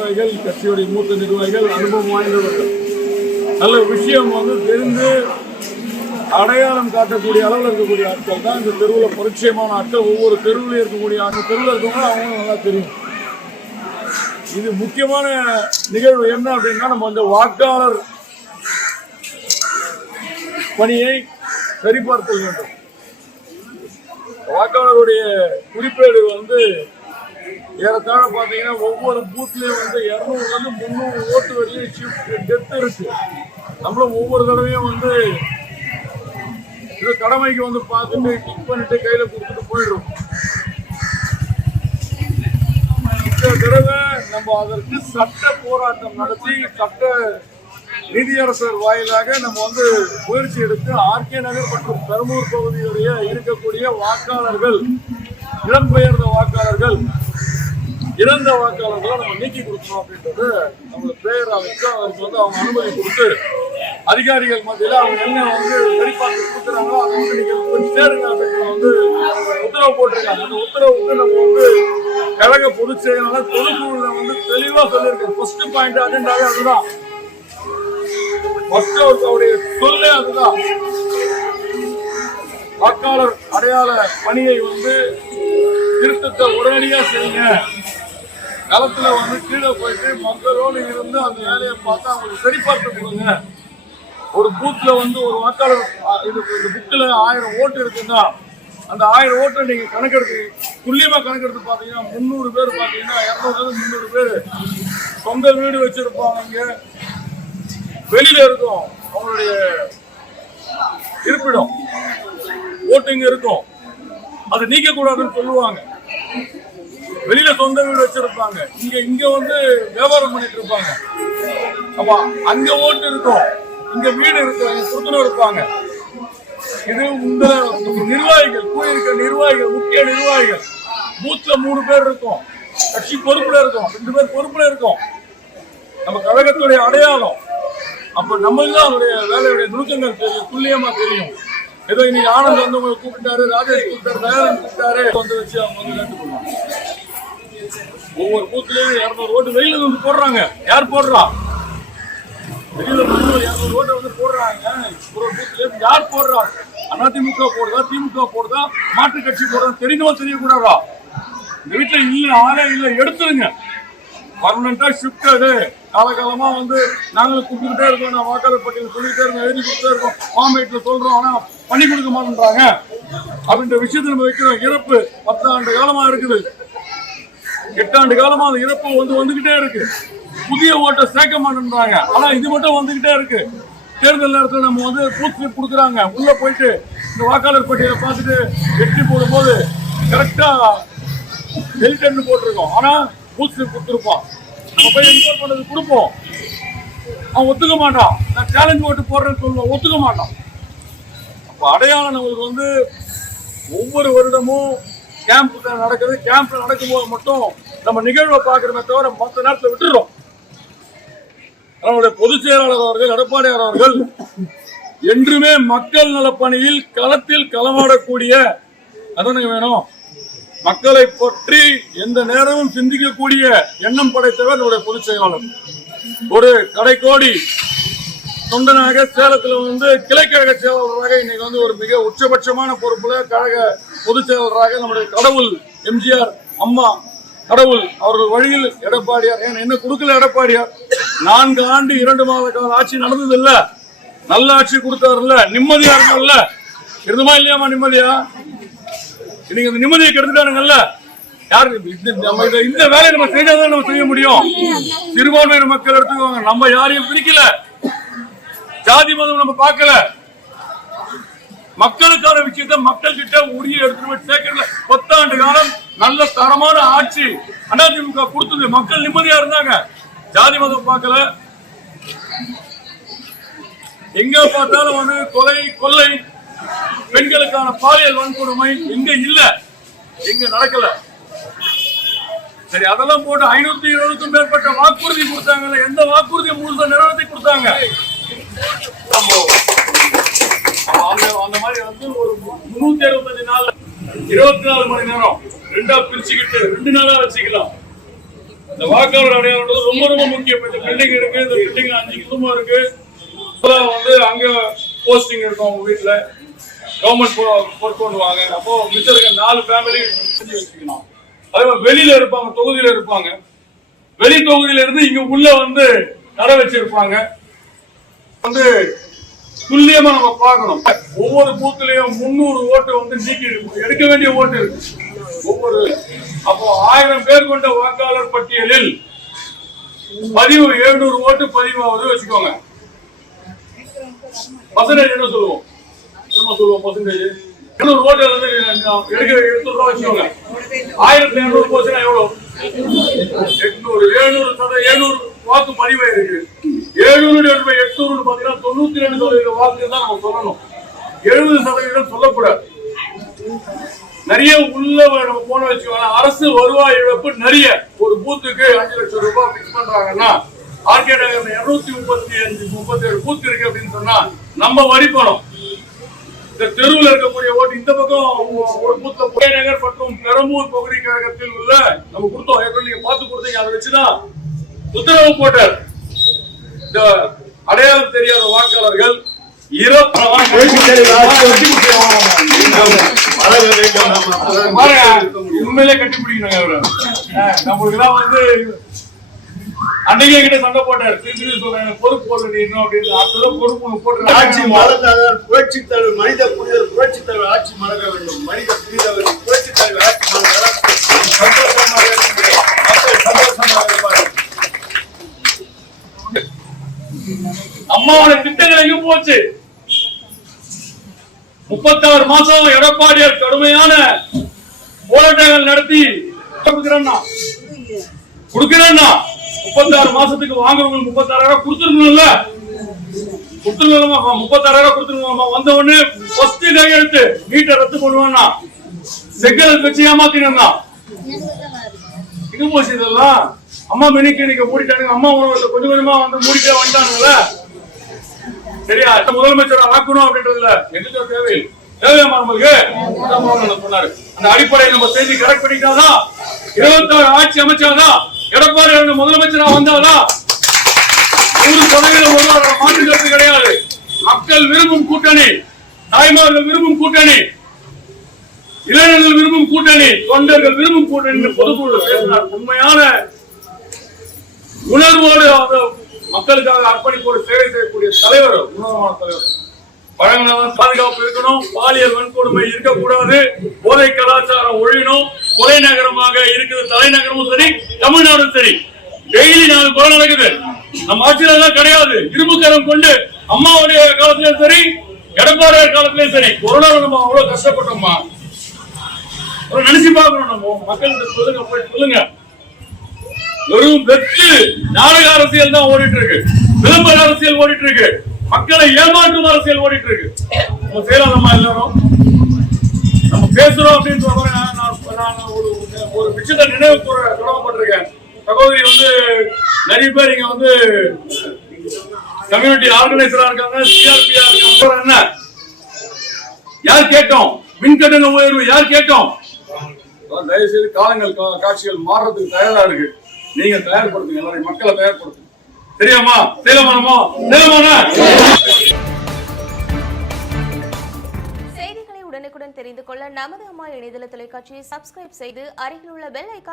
நிர்வாகிகள் கட்சியுடைய மூத்த நிர்வாகிகள் அனுபவம் வாய்ந்தவர்கள். நல்ல விஷயம் வந்து தெரிந்து அடையாளம் காட்டக்கூடிய அளவில் இருக்கக்கூடிய ஆட்கள் தான் இந்த தெருவில் பரிச்சயமான ஆட்கள். ஒவ்வொரு தெருவில் இருக்கக்கூடிய ஆட்கள் தெருவில் இருக்கவங்க அவங்க நல்லா தெரியும். இது முக்கியமான நிகழ்வு என்ன அப்படின்னா நம்ம அந்த வாக்காளர் பணியை சரிபார்த்தல் வேண்டும். வாக்காளருடைய குறிப்பேடு வந்து ஏறத்தாழ பார்த்தீங்கன்னா ஒவ்வொரு பூத்லயும் வந்து இரநூறுலேருந்து முந்நூறு ஓட்டு வரையும் ஷிஃப்ட் டெத் இருக்கு. நம்மளும் ஒவ்வொரு தடவையும் வந்து இது கடமைக்கு வந்து பார்த்துட்டு கிக் பண்ணிட்டு கையில கொடுத்துட்டு போயிடும் இந்த தடவை நம்ம அதற்கு சட்ட போராட்டம் நடத்தி சட்ட நீதியரசர் வாயிலாக நம்ம வந்து முயற்சி எடுத்து ஆர்கே நகர் மற்றும் பெரம்பூர் பகுதியுடைய இருக்கக்கூடிய வாக்காளர்கள் இடம்பெயர்ந்த வாக்காளர்கள் இறந்த வாக்காளர்களை நம்ம நீக்கி கொடுக்கணும் அப்படின்றது நம்ம பேர் அமைச்சு அவருக்கு வந்து அவங்க அனுமதி கொடுத்து அதிகாரிகள் மத்தியில் அவங்க என்ன வந்து சரிபார்த்து கொடுக்குறாங்களோ அதை வந்து நீங்கள் வந்து சேருங்க அப்படின்னு வந்து உத்தரவு போட்டிருக்காங்க. அந்த உத்தரவுக்கு நம்ம வந்து கழக பொதுச் செயலாளர் பொதுக்குழுல வந்து தெளிவாக சொல்லியிருக்கேன் ஃபர்ஸ்ட் பாயிண்ட் அஜெண்டாவே அதுதான். ஃபர்ஸ்ட் அவருடைய சொல்லே அதுதான். வாக்காளர் அடையாள பணியை வந்து திருத்தத்தை உடனடியாக செய்யுங்க. களத்துல வந்து கீழே போயிட்டு மக்களோடு இருந்து அந்த வேலையை பார்த்தா அவங்களுக்கு சரிபார்த்து கொடுங்க. ஒரு பூத்துல வந்து ஒரு வாக்காளர் இது இந்த புக்கில் ஆயிரம் ஓட்டு இருக்குன்னா அந்த ஆயிரம் ஓட்டை நீங்க கணக்கெடுத்து துல்லியமா கணக்கெடுத்து பார்த்தீங்கன்னா முந்நூறு பேர் பார்த்தீங்கன்னா இரநூறுல முந்நூறு பேர் சொந்த வீடு வச்சிருப்பாங்க வெளியில இருக்கும் அவங்களுடைய இருப்பிடம். ஓட்டுங்க இருக்கும். அது நீக்க கூடாதுன்னு சொல்லுவாங்க. சொந்த வீடு வச்சிருப்பாங்க. இங்க இங்க வந்து வியாபாரம் பண்ணிட்டு இருப்பாங்க. அப்ப அங்க ஓட்டு இருக்கும் இங்க வீடு இருக்கிறாங்க அங்க இருப்பாங்க. இது இந்த நிர்வாகிகள் கூடியிருக்க நிர்வாகிகள் முக்கிய நிர்வாகிகள். பூத்ல மூணு பேர் இருக்கும். கட்சி பொறுப்புல இருக்கும். ரெண்டு பேர் பொறுப்புல இருக்கும். நம்ம கழகத்துடைய அடையாளம். அப்ப நம்ம தான் அவருடைய வேலையுடைய நுணுக்கங்கள் தெரியும் துல்லியமா தெரியும். ஏதோ இன்னைக்கு ஆனந்த் வந்து உங்களை கூப்பிட்டாரு ராஜேஷ் கூப்பிட்டாரு தயாரன் கூப்பிட்டாரு. வந்து வச்சு அவங்க வந்து ரேட்டு ஒவ்வொரு பூத்துலயும் இரநூறு ஓட்டு வெளியில வந்து போடுறாங்க. யார் போடுறா? வெளியில இரநூறு ஓட்டு வந்து போடுறாங்க. ஒரு பூத்துல இருந்து யார் போடுறா? அதிமுக போடுதா திமுக போடுதா மாற்று கட்சி போடுறா தெரிஞ்சவா தெரியக்கூடாதா? இந்த வீட்டுல இல்ல ஆளே இல்ல எடுத்துருங்க. பர்மனண்டா ஷிஃப்டடு காலகாலமா வந்து நாங்களும் கூப்பிட்டுக்கிட்டே இருக்கோம் நான் வாக்காளர் பட்டியல் சொல்லிட்டே இருக்கோம் எழுதி கொடுத்துட்டே இருக்கோம் ஃபார்மேட்ல சொல்றோம் ஆனா பண்ணி கொடுக்க மாட்டேன்றாங்க. அப்படின்ற விஷயத்தை நம்ம வைக்கிறோம். இறப்பு பத்தாண்டு காலமா இருக்குது. எட்டாண்டு காலமா அந்த இறப்பு வந்து வந்துகிட்டே இருக்கு. புதிய ஓட்டை சேர்க்க மாட்டேன்றாங்க. ஆனா இது மட்டும் வந்துகிட்டே இருக்கு. தேர்தல் நேரத்தில் நம்ம வந்து பூத் கொடுக்குறாங்க. உள்ள போயிட்டு இந்த வாக்காளர் பட்டியலை பார்த்துட்டு வெற்றி போடும்போது கரெக்டா டெலிட்டட்னு போட்டிருக்கோம். ஆனா பூத் கொடுத்துருப்போம். நம்ம போய் என்கோர் பண்ணது கொடுப்போம். அவன் ஒத்துக்க மாட்டான். நான் சேலஞ்ச் ஓட்டு போடுறேன்னு சொல்லுவோம் ஒத்துக்க மாட்டான். அப்ப அடையாளம் நம்மளுக்கு வந்து ஒவ்வொரு வருடமும் கேம்ப் நடக்குது. கேம்ப்ல நடக்கும்போது மட்டும் நம்ம நிகழ்வை பார்க்கறமே தவிர மற்ற நேரத்தில் விட்டுறோம். நம்மளுடைய பொதுச் செயலாளர் அவர்கள் எடப்பாடியார் அவர்கள் என்றுமே மக்கள் நலப்பணியில் களத்தில் களமாடக்கூடிய அதானுங்க வேணும்? மக்களை பற்றி எந்த நேரமும் சிந்திக்கக்கூடிய எண்ணம் படைத்தவர் நம்முடைய பொதுச் செயலாளர். ஒரு கடைக்கோடி தொண்டனாக சேலத்துல வந்து கிளைக்கழக செயலாளராக இன்னைக்கு வந்து ஒரு மிக உச்சபட்சமான பொறுப்புல கழக பொதுச் செயலாளராக நம்முடைய கடவுள் எம்ஜிஆர் அம்மா கடவுள் அவர்கள் வழியில் எடப்பாடியார். என்ன கொடுக்கல எடப்பாடியார்? நான்கு ஆண்டு இரண்டு மாத கால ஆட்சி நடந்தது இல்ல நல்ல ஆட்சி கொடுத்தாருல்ல. நிம்மதியா இருக்கும்ல இருந்துமா இல்லையாமா நிம்மதியா? இன்னைக்கு அந்த நிம்மதியை கெடுத்துட்டாருங்கல்ல யாரு இந்த- நம்ம இந்த வேலையை நம்ம செய்தாதான் நம்ம செய்ய முடியும். சிறுபான்மையின மக்கள் எடுத்துக்கோங்க. நம்ம யாரையும் பிரிக்கல. ஜாதி மதம் நம்ம பார்க்கல. மக்களுக்கான விஷயத்தை மக்கள் கிட்ட உரிய எடுத்துட்டு போய் சேர்க்கல பத்தாண்டு காலம் நல்ல தரமான ஆட்சி அதிமுக கொடுத்தது. மக்கள் நிம்மதியா இருந்தாங்க. ஜாதி மதம் பார்க்கல. எங்க பார்த்தாலும் வந்து கொலை கொள்ளை பெண்களுக்கான பாலியல் வன்கொடுமை எங்க இல்ல எங்க நடக்கல. சரி அதெல்லாம் போட்டு ஐநூத்தி இருபதுக்கும் மேற்பட்ட வாக்குறுதி கொடுத்தாங்கல்ல. எந்த வாக்குறுதியை முழுசா நிறைவேற்றி கொடுத்தாங்க. அந்த அந்த மாதிரி வந்து ஒரு முன்னூத்தி அறுபத்தஞ்சு நாள் இருபத்தி நாலு மணி நேரம் ரெண்டா பிரிச்சுக்கிட்டு ரெண்டு நாளா வச்சுக்கலாம். இந்த வாக்காளர் அடையாளம் ரொம்ப ரொம்ப முக்கியம். இந்த பில்டிங் இருக்கு இந்த பில்டிங் அஞ்சு குடும்பம் இருக்கு. வந்து அங்க போஸ்டிங் இருக்கும் உங்க வீட்டுல. கவர்மெண்ட் ஒர்க் பண்ணுவாங்க அப்போ மிச்சம் இருக்க நாலு ஃபேமிலி செஞ்சு வச்சுக்கணும். அதே மாதிரி வெளியில இருப்பாங்க தொகுதியில இருப்பாங்க. வெளி தொகுதியில இருந்து இங்க உள்ள வந்து கடை வச்சிருப்பாங்க. வந்து துல்லியமா நம்ம பார்க்கணும். ஒவ்வொரு பூத்துலயும் முன்னூறு ஓட்டு வந்து நீக்கி எடுக்க வேண்டிய ஓட்டு இருக்கு. ஒவ்வொரு அப்போ ஆயிரம் பேர் கொண்ட வாக்காளர் பட்டியலில் பதிவு எழுநூறு ஓட்டு பதிவாவது வச்சுக்கோங்க. பர்சன்டேஜ் என்ன சொல்லுவோம்? என்ன சொல்லுவோம் பர்சன்டேஜ் எழுநூறு ஓட்டு வந்து எடுக்க எடுத்து வச்சுக்கோங்க. ஆயிரத்தி எழுநூறு போச்சுன்னா எவ்வளவு? எட்நூறு எழுநூறு சதவீதம் எழுநூறு வாக்கு பதிவு இருக்கு. எழுநூறு எண்பது எட்நூறு பாத்தீங்கன்னா தொண்ணூத்தி ரெண்டு சதவீத வாக்கு தான் நம்ம சொல்லணும். எழுபது சதவீதம் சொல்லக்கூடாது. நிறைய உள்ள நம்ம போன வச்சுக்கோங்க அரசு வருவாய் இழப்பு நிறைய. ஒரு பூத்துக்கு அஞ்சு லட்சம் ரூபாய் பிக்ஸ் பண்றாங்கன்னா ஆர்கே நகர் இருநூத்தி முப்பத்தி அஞ்சு முப்பத்தி ஏழு பூத்து இருக்கு அப்படின்னு சொன்னா நம்ம வரி பணம். இந்த தெருவில் இருக்கக்கூடிய ஓட்டு இந்த பக்கம் ஒரு பூத்த புகை நகர் மற்றும் பெரம்பூர் பகுதி கழகத்தில் உள்ள நம்ம கொடுத்தோம். நீங்க பார்த்து கொடுத்தீங்க. அதை வச்சுதான் உத்தரவு போட்டார். இந்த அடையாளம் தெரியாத வாக்காளர்கள் உண்மையிலே கட்டிப்பிடிக்கணும் நம்மளுக்கு எல்லாம் வந்து அன்னைக்கே கிட்ட சண்டை போட்டார். திருப்பி சொல்றேன் பொறுப்பு அப்படின்னு. அடுத்தது பொறுப்பு ஆட்சி மலர்ந்தால் புரட்சி தலைவர் மனித புரிதல் புரட்சி தலைவர் ஆட்சி மலர வேண்டும். மனித புரிதல் புரட்சி தலைவர் ஆட்சி மலர சந்தோஷமாக இருக்கிறது. மக்கள் சந்தோஷமாக இருப்பார்கள் அம்மாவோட திட்டங்களையும் போச்சு. முப்பத்தாறு மாசம் எடப்பாடியார் கடுமையான போராட்டங்கள் நடத்தி கொடுக்கிறேன்னா முப்பத்தாறு மாசத்துக்கு வாங்குறவங்க முப்பத்தாறாயிரம் கொடுத்துருக்கணும்ல. கொடுத்துருக்கலாமா முப்பத்தாறாயிரம் கொடுத்துருக்கலாமா வந்த உடனே ஃபர்ஸ்ட் கையெழுத்து வீட்டை ரத்து பண்ணுவேன்னா செக்கல் வச்சு ஏமாத்தினா இது போச்சு இதெல்லாம். அம்மா மினிக்கு இன்னைக்கு மூடிட்டானுங்க. அம்மா உணவகத்தை கொஞ்சம் கொஞ்சமா வந்து மூடிட்டே வந்துட்டானுங்களே. சரியா இந்த முதலமைச்சர் ஆக்கணும் அப்படின்றதுல எதுக்கு தேவை? தேவையாமா சொன்னாரு. அந்த நம்ம செய்தி கரெக்ட் பண்ணிட்டாதான் இருபத்தாறு ஆட்சி அமைச்சாதான் எடப்பாடி அவர்கள் முதலமைச்சரா வந்தாதான் நூறு சதவீதம் மாற்று கருத்து கிடையாது. மக்கள் விரும்பும் கூட்டணி தாய்மார்கள் விரும்பும் கூட்டணி இளைஞர்கள் விரும்பும் கூட்டணி தொண்டர்கள் விரும்பும் கூட்டணி பொதுக்குழு பேசினார். உண்மையான உணர்வோடு மக்களுக்காக அர்ப்பணிப்போடு சேவை செய்யக்கூடிய தலைவர் உணர்வான தலைவர். பழங்களாம் பாதுகாப்பு இருக்கணும் பாலியல் வன்கொடுமை இருக்கக்கூடாது போதை கலாச்சாரம் ஒழியணும் கொலை நகரமாக இருக்குது தலைநகரமும் சரி தமிழ்நாடும் சரி. டெய்லி நாலு கொலை நடக்குது. நம்ம ஆட்சியில தான் கிடையாது. இரும்புக்கரம் கொண்டு அம்மாவுடைய காலத்திலயும் சரி எடப்பாடியார் காலத்திலயும் சரி. கொரோனா நம்ம அவ்வளவு கஷ்டப்பட்டோம்மா ஒரு நினைச்சு பார்க்கணும் நம்ம. மக்கள்கிட்ட சொல்லுங்க போய் சொல்லுங்க. வெறும் வெற்று நாடக அரசியல் தான் ஓடிட்டு இருக்கு விளம்பர அரசியல் ஓடிட்டு இருக்கு மக்களை ஏமாற்றும் அரசியல் ஓடிட்டு இருக்கு நம்ம செய்யலாமா எல்லாரும் நம்ம பேசுறோம் அப்படின்னு சொல்றேன் நான் ஒரு ஒரு விஷயத்தை நினைவு கூற தொடங்கப்பட்டிருக்கேன் சகோதரி வந்து நிறைய பேர் இங்க வந்து கம்யூனிட்டி ஆர்கனைசரா இருக்காங்க சிஆர்பியா இருக்காங்க. என்ன? யார் கேட்டோம்? மின்கட்டண உயர்வு யார் கேட்டோம்? தயவு செய்து காலங்கள் காட்சிகள் மாறுறதுக்கு தயாரா இருக்கு. நீங்க தயார்படுத்துங்க எல்லாரையும் மக்களை தயார்படுத்துங்க சரியாமா செய்யலாமா செய்யலாமா செய்திகளை உடனுக்குடன் தெரிந்து கொள்ள நமது அம்மா இணையதள தொலைக்காட்சியை சப்ஸ்கிரைப் செய்து அருகில் உள்ள பெல் ஐக்கான்